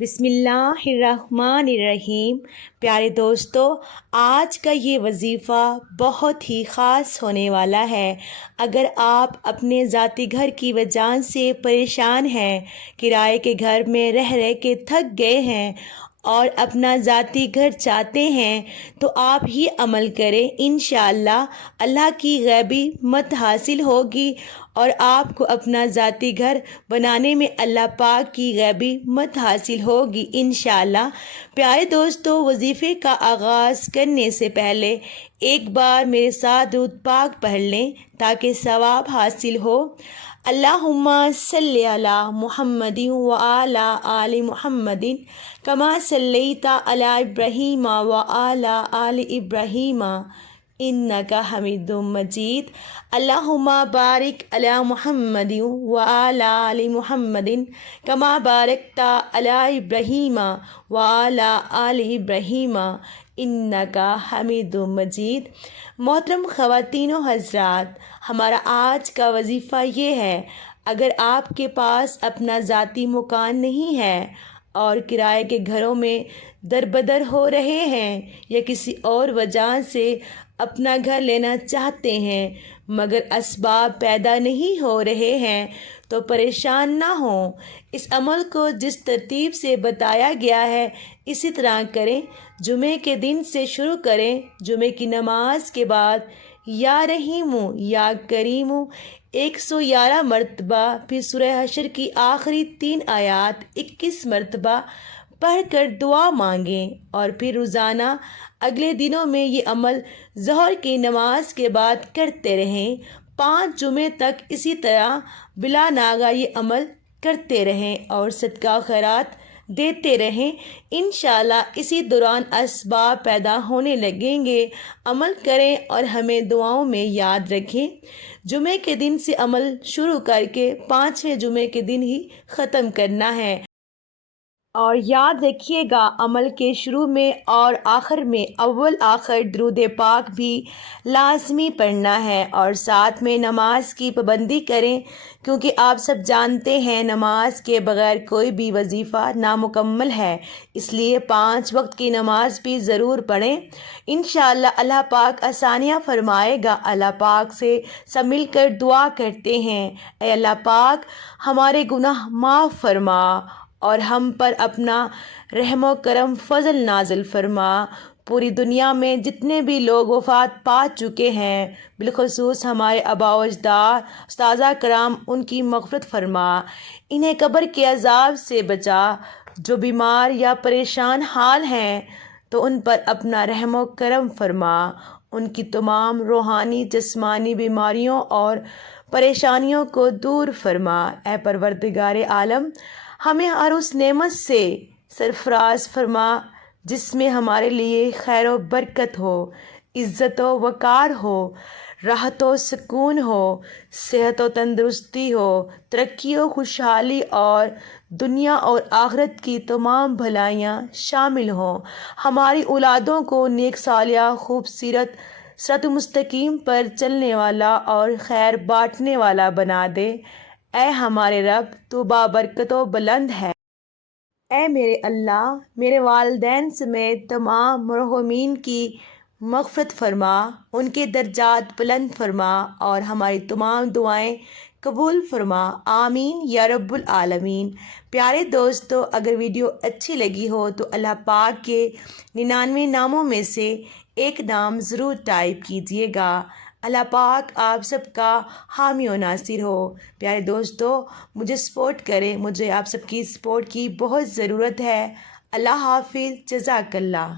بسم اللہ الرحمن الرحیم۔ پیارے دوستو، آج کا یہ وظیفہ بہت ہی خاص ہونے والا ہے۔ اگر آپ اپنے ذاتی گھر کی وجہ سے پریشان ہیں، کرائے کے گھر میں رہ کے تھک گئے ہیں اور اپنا ذاتی گھر چاہتے ہیں تو آپ ہی عمل کریں، انشاءاللہ اللہ کی غیبی مدد حاصل ہوگی اور آپ کو اپنا ذاتی گھر بنانے میں اللہ پاک کی غیبی مدد حاصل ہوگی انشاءاللہ۔ پیارے دوستو، وظیفے کا آغاز کرنے سے پہلے ایک بار میرے ساتھ درود پاک پڑھ لیں تاکہ ثواب حاصل ہو۔ اللہم صلی علی محمد وعلی آل محمد کما صلیت علی ابراہیم وعلی آل ابراہیم انک حمید مجید۔ اللہم بارک علی محمد وعلی آل محمد کما بارکت علی ابراہیم وعلی آل ابراہیم انک حمید مجید۔ محترم خواتین و حضرات، ہمارا آج کا وظیفہ یہ ہے، اگر آپ کے پاس اپنا ذاتی مکان نہیں ہے اور کرائے کے گھروں میں دربدر ہو رہے ہیں یا کسی اور وجہ سے اپنا گھر لینا چاہتے ہیں مگر اسباب پیدا نہیں ہو رہے ہیں تو پریشان نہ ہوں۔ اس عمل کو جس ترتیب سے بتایا گیا ہے اسی طرح کریں۔ جمعے کے دن سے شروع کریں۔ جمعے کی نماز کے بعد یا رحیم یا کریم 111 مرتبہ، پھر سورہ حشر کی آخری 3 آیات 21 مرتبہ پڑھ کر دعا مانگیں اور پھر روزانہ اگلے دنوں میں یہ عمل ظہر کی نماز کے بعد کرتے رہیں۔ 5 جمعے تک اسی طرح بلا ناغہ یہ عمل کرتے رہیں اور صدقہ خیرات دیتے رہیں۔ انشاءاللہ اسی دوران اسباب پیدا ہونے لگیں گے۔ عمل کریں اور ہمیں دعاؤں میں یاد رکھیں۔ جمعے کے دن سے عمل شروع کر کے 5ویں جمعے کے دن ہی ختم کرنا ہے۔ اور یاد رکھیے گا، عمل کے شروع میں اور آخر میں اول آخر درود پاک بھی لازمی پڑھنا ہے اور ساتھ میں نماز کی پابندی کریں، کیونکہ آپ سب جانتے ہیں نماز کے بغیر کوئی بھی وظیفہ نامکمل ہے، اس لیے 5 وقت کی نماز بھی ضرور پڑھیں۔ انشاءاللہ اللہ پاک آسانیاں فرمائے گا۔ اللہ پاک سے سب مل کر دعا کرتے ہیں، اے اللہ پاک ہمارے گناہ معاف فرما اور ہم پر اپنا رحم و کرم فضل نازل فرما۔ پوری دنیا میں جتنے بھی لوگ وفات پا چکے ہیں، بالخصوص ہمارے آباء و اجداد اساتذہ کرام، ان کی مغفرت فرما، انہیں قبر کے عذاب سے بچا۔ جو بیمار یا پریشان حال ہیں تو ان پر اپنا رحم و کرم فرما، ان کی تمام روحانی جسمانی بیماریوں اور پریشانیوں کو دور فرما۔ اے پروردگار عالم، ہمیں ہر اس نعمت سے سرفراز فرما جس میں ہمارے لیے خیر و برکت ہو، عزت و وقار ہو، راحت و سکون ہو، صحت و تندرستی ہو، ترقی و خوشحالی اور دنیا اور آخرت کی تمام بھلائیاں شامل ہوں۔ ہماری اولادوں کو نیک صالحہ خوبصورت صراط مستقیم پر چلنے والا اور خیر بانٹنے والا بنا دے۔ اے ہمارے رب، تو بابرکت و بلند ہے۔ اے میرے اللہ، میرے والدین سمیت تمام مرحومین کی مغفرت فرما، ان کے درجات بلند فرما اور ہماری تمام دعائیں قبول فرما، آمین یا رب العالمین۔ پیارے دوستو، اگر ویڈیو اچھی لگی ہو تو اللہ پاک کے 99 ناموں میں سے ایک نام ضرور ٹائپ کیجیے گا۔ اللہ پاک آپ سب کا حامی و ناصر ہو۔ پیارے دوستو، مجھے سپورٹ کریں، مجھے آپ سب کی سپورٹ کی بہت ضرورت ہے۔ اللہ حافظ، جزاک اللہ۔